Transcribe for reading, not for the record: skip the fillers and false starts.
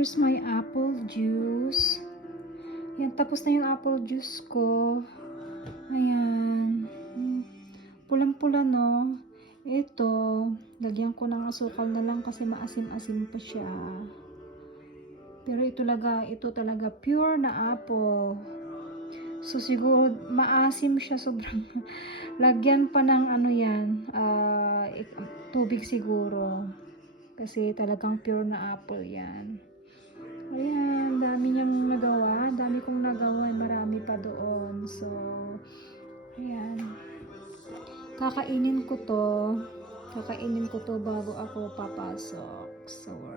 Here's my apple juice. Yan, tapos na yung apple juice ko. Ayan. Pulang-pula, no? Ito, lagyan ko ng asukal na lang kasi maasim-asim pa siya. Pero ito talaga pure na apple. So siguro maasim siya sobrang. Lagyan pa ng ano yan, tubig siguro. Kasi talagang pure na apple yan. Ayan, dami niyang nagawa. Dami kong nagawa. Marami pa doon. So, ayan. Kakainin ko to bago ako papasok sa work.